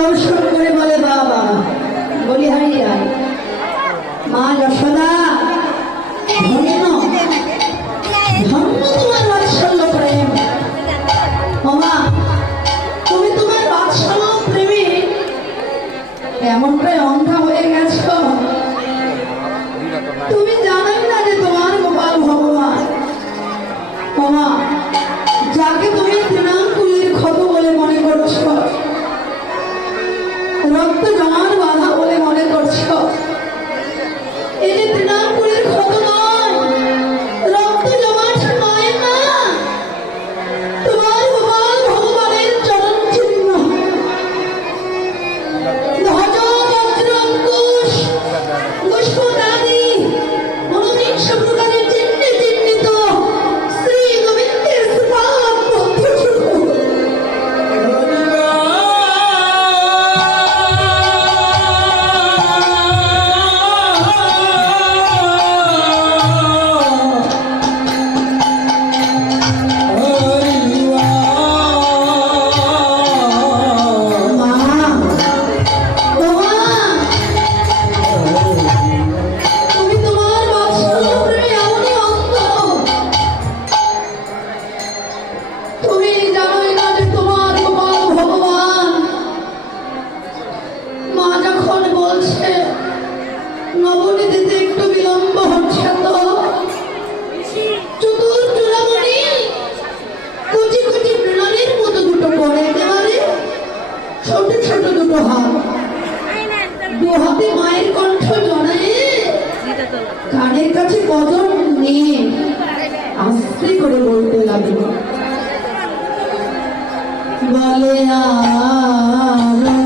দর্শন করে বলে বাবা বলিহারি রায় মা যশোদা ধন্য ধন্য তোমার বাৎসল্য প্রেম। মামা তুমি তোমার বাৎসল্য প্রেমে এমনটাই অন্ধা হয়ে গেছ, তুমি জানোই না যে তোমার গোপাল ভগবান মামা যাকে তুমি তৃণাঙ্কুলের ক্ষত বলে মনে করছো, রক্ত জমার বাধা বলে মনে করছো, এই যে তৃণাঙ্কুলের ক্ষত নয়, রক্ত জমাট নয় না, তোমার গোপাল ভগবানের চরণ চিহ্ন ধ্বজ বজ্র অঙ্কুশ পুষ্পদানি 29 প্রকারের চিহ্নে চিহ্নিত শ্রী গোবিন্দের সুপার পথটুকু নবনীতিতে একটু বিলম্ব হচ্ছে তো চতুর চূড়ামণি কুচি কুচি প্রণালীর মতো দুটো করে একেবারে ছোট ছোট দুটো হাত, দু হাতে মায়ের কণ্ঠ জড়ায়ে কানের কাছে কদম নিয়ে আস্তে করে বলতে লাগলো বলে আর